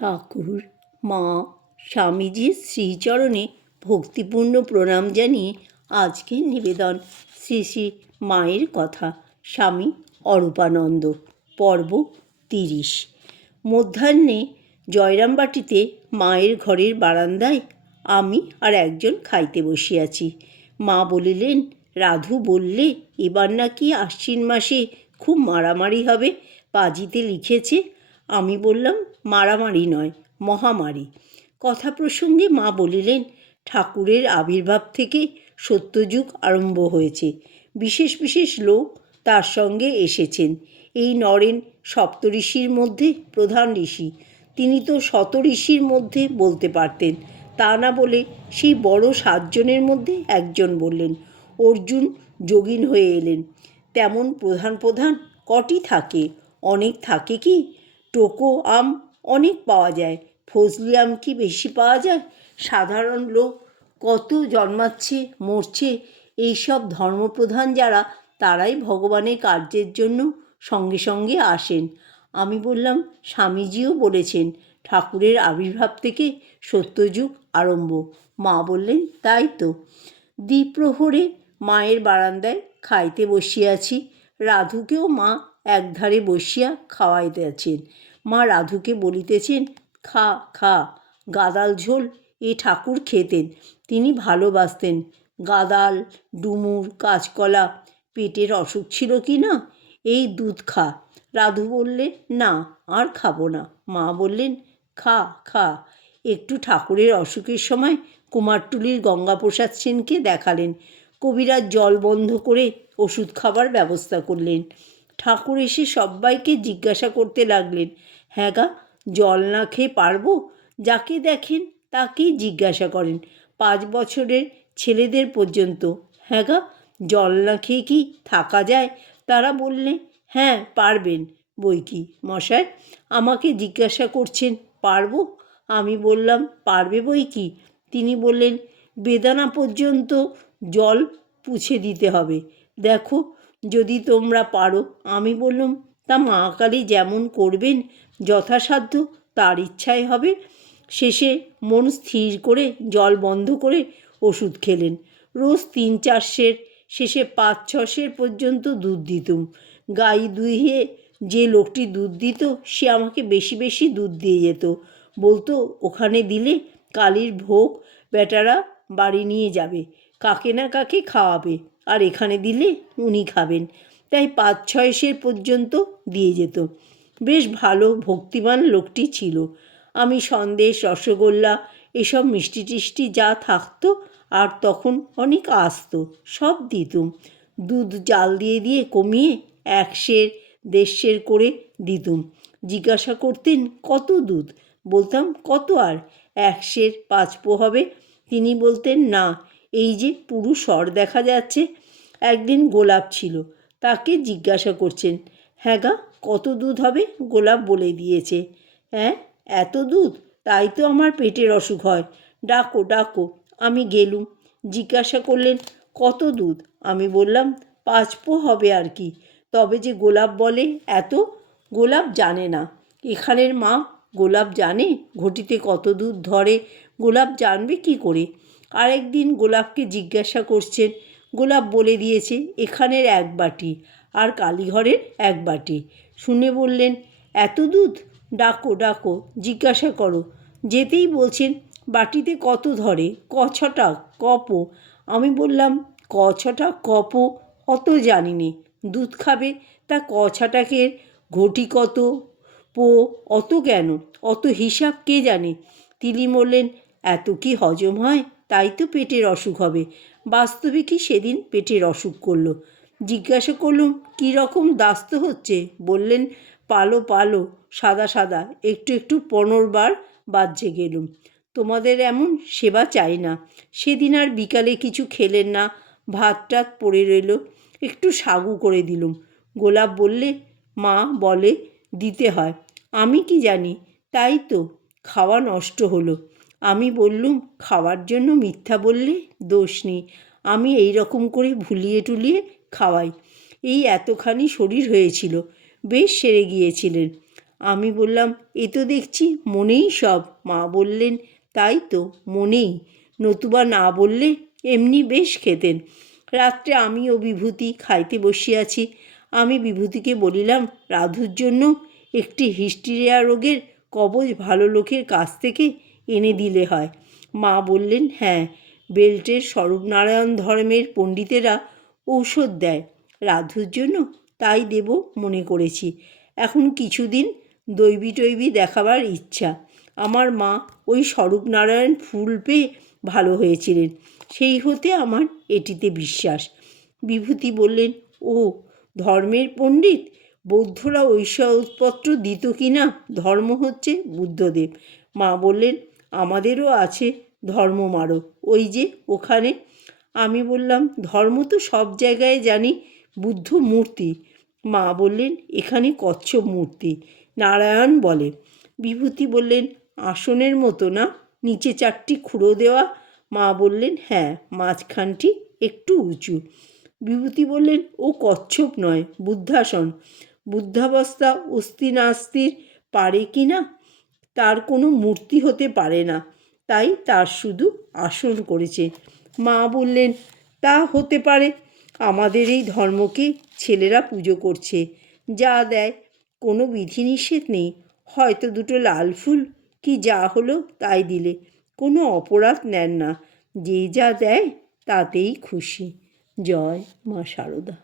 ঠাকুর, মা, স্বামীজির শ্রীচরণে ভক্তিপূর্ণ প্রণাম জানিয়ে আজকের নিবেদন শ্রী শ্রী মায়ের কথা। স্বামী অরূপানন্দ। পর্ব 30। মধ্যাহ্নে জয়রামবাটিতে মায়ের ঘরের বারান্দায় আমি আর একজন খাইতে বসিয়াছি। মা বলিলেন, রাধু বললে এবার নাকি আশ্বিন মাসে খুব মারামারি হবে, পাজিতে লিখেছে। আমি বললাম, মারামারি নয়, মহামারী। কথা প্রসঙ্গে মা বলিলেন, ঠাকুরের আবির্ভাব থেকে সত্যযুগ আরম্ভ হয়েছে। বিশেষ বিশেষ লোক তার সঙ্গে এসেছেন। এই নরেন সপ্তঋষির মধ্যে প্রধান ঋষি। তিনি তো শত ঋষির মধ্যে বলতে পারতেন, তা না বলে সেই বড় 7 জনের মধ্যে একজন বললেন। অর্জুন যোগিন হয়ে এলেন। তেমন প্রধান প্রধান কটি থাকে? অনেক থাকে কি? টোকো আম অনেক পাওয়া যায়, ফজলি আম কি বেশি পাওয়া যায়? সাধারণ লোক কত জন্মাচ্ছে, মরছে। এইসব ধর্মপ্রধান যারা, তারাই ভগবানের কার্যের জন্য সঙ্গে সঙ্গে আসেন। আমি বললাম, স্বামীজিও বলেছেন ঠাকুরের আবির্ভাব থেকে সত্যযুগ আরম্ভ। মা বললেন, তাই তো। দ্বিপ্রহরে মায়ের বারান্দায় খাইতে বসিয়াছি। রাধুকেও মা একধারে বসিয়া খাওয়াইতেছেন। মা রাধুকে বলিতেছেন, খা খা, গাদাল ঝোল এ ঠাকুর খেতেন, তিনি ভালোবাসতেন। গাদাল, ডুমুর, কাঁচকলা। পেটের অসুখ ছিল কি না, এই দুধ খা। রাধু বললে, না আর খাবো না। মা বললেন, খা খা। একটু ঠাকুরের অসুখের সময় কুমারটুলির গঙ্গাপ্রসাদ সেনকে দেখালেন। কবিরাজ জল বন্ধ করে ওষুধ খাবার ব্যবস্থা করলেন। ঠাকুর এসে সবাইকে জিজ্ঞাসা করতে লাগলেন, হ্যাঁ গা, জল না খেয়ে পারবো? যাকে দেখেন তাকেই জিজ্ঞাসা করেন, 5 বছরের ছেলেদের পর্যন্ত, হ্যাঁ গা, জল না খেয়ে কি থাকা যায়? তারা বললে, হ্যাঁ পারবেন বই কি মশাই। আমাকে জিজ্ঞাসা করছেন পারবো? আমি বললাম, পারবে বই কি। তিনি বললেন, বেদানা পর্যন্ত জল পুছে দিতে হবে, দেখো যদি তোমরা পারো। আমি বললাম, তা মা কালী যেমন করবেন যথাসাধ্য তার ইচ্ছাই হবে। শেষে মন স্থির করে জল বন্ধ করে ওষুধ খেলেন। রোজ 3-4 সের, শেষে 5-6 সের পর্যন্ত দুধ দিতুম। গাই দুইয়ে যে লোকটি দুধ দিত সে আমাকে বেশি বেশি দুধ দিয়ে যেত। বলতো, ওখানে দিলে কালীর ভোগ বেটারা বাড়ি নিয়ে যাবে, কাকে না কাকে খাওয়াবে, আর এখানে দিলে উনি খাবেন। তাই 5-6 সের পর্যন্ত দিয়ে যেত। বেশ ভালো ভক্তিমান লোকটি ছিল। আমি সন্দেশ, রসগোল্লা, এসব মিষ্টি টিষ্টি যা থাকতো আর তখন অনেক আসতো সব দিতুম। দুধ জাল দিয়ে দিয়ে কমিয়ে 1 সের 1.5 সের করে দিতুম। জিজ্ঞাসা করতেন, কত দুধ? বলতাম, কত আর 1 সের 5 পো হবে। তিনি বলতেন, না, এই যে পুরু স্বর দেখা যাচ্ছে। একদিন গোলাপ ছিল, তাকে জিজ্ঞাসা করছেন, হ্যাঁ গা, কত দুধ হবে? গোলাপ বলে দিয়েছে। হ্যাঁ, এত দুধ? তাই তো আমার পেটের অসুখ হয়। ডাকো ডাকো। আমি গেলুম। জিজ্ঞাসা করলেন, কত দুধ? আমি বললাম, 5 পো হবে আর কি। তবে যে গোলাপ বলে এত, গোলাপ জানে না। এখানের মা গোলাপ জানে ঘটিতে কত দুধ ধরে? গোলাপ জানবে কি করে? আরেকদিন গোলাপকে জিজ্ঞাসা করছেন, গোলাপ বলে দিয়েছে এখানের 1 বাটি আর কালীঘরের 1 বাটি। শুনে বললেন, এত দুধ? ডাকো ডাকো, জিজ্ঞাসা করো। যেতেই বলছেন, বাটিতে কত ধরে? ক ছটা, ক পো। আমি বললাম, ক ছটা ক পো অত জানি নে। দুধ খাবে তা ক ছটাকের ঘটি কত, পো অত কেন? অত হিসাব কে জানে? তিনি বললেন, এত কি হজম হয়? তাই তো পেটের অসুখ হবে। বাস্তবে কি সেদিন পেটের অসুখ করলো। জিজ্ঞাসা করলুম, কী রকম দাস্ত হচ্ছে? বললেন, পালো পালো, সাদা সাদা, একটু একটু 15 বার বাজছে গেলুম। তোমাদের এমন সেবা চাই না। সেদিন আর বিকালে কিছু খেলেন না, ভাত টাত পড়ে রইল, একটু সাগু করে দিলুম। গোলাপ বললে, মা বলে দিতে হয়, আমি কি জানি। তাই তো খাওয়া নষ্ট হলো। আমি বললুম, খাওয়ার জন্য মিথ্যা বললে দোষ নেই। আমি এই রকম করে ভুলিয়ে টুলিয়ে খাওয়াই। এই এতখানি শরীর হয়েছিল, বেশ সেরে গিয়েছিলেন। আমি বললাম, এ তো দেখছি মনেই সব। মা বললেন, তাই তো, মনেই, নতুবা না বললে এমনি বেশ খেতেন। রাত্রে আমি ও বিভূতি খাইতে বসিয়াছি। আমি বিভূতিকে বলিলাম, রাধুর জন্য একটি হিস্টিরিয়া রোগের কবজ ভালো লোকের কাছ থেকে এনে দিলে হয়। মা বললেন, হ্যাঁ, বেল্টের স্বরূপনারায়ণ ধর্মের পণ্ডিতেরা ঔষধ দেয় রাধুর জন্য, তাই দেব মনে করেছি। এখন কিছুদিন দৈবী টৈবী দেখাবার ইচ্ছা। আমার মা ওই স্বরূপনারায়ণ ফুল পেয়ে ভালো হয়েছিলেন, সেই হতে আমার এটিতে বিশ্বাস। বিভূতি বললেন, ও ধর্মের পণ্ডিত, বৌদ্ধরা ঐশ্বপত্র দিত কি না? ধর্ম হচ্ছে বুদ্ধদেব। মা বললেন, আমাদেরও আছে ধর্মমারক, ওই যে ওখানে। আমি বললাম, ধর্ম তো সব জায়গায় জানি, বুদ্ধ মূর্তি। মা বললেন, এখানে কচ্ছপ মূর্তি, নারায়ণ বলে। বিভূতি বললেন, আসনের মতো না, নিচে 4টি খুঁড়ো দেওয়া? মা বললেন, হ্যাঁ, মাঝখানটি একটু উঁচু। বিভূতি বললেন, ও কচ্ছপ নয়, বুদ্ধাসন। বুদ্ধাবস্থা অস্থি নাস্তির পারে কি না, তার কোনো মূর্তি হতে পারে না, তাই তার শুধু আসন করেছে। মা বললেন, তা হতে পারে, আমাদের এই ধর্মকে ছেলেরা পুজো করছে, যা দেয় কোনো বিধিনিষেধ নেই। হয়তো 2টো লাল ফুল কি যা হলো তাই দিলে, কোনো অপরাধ নেন না, যে যা দেয় তাতেই খুশি। জয় মা শারদা।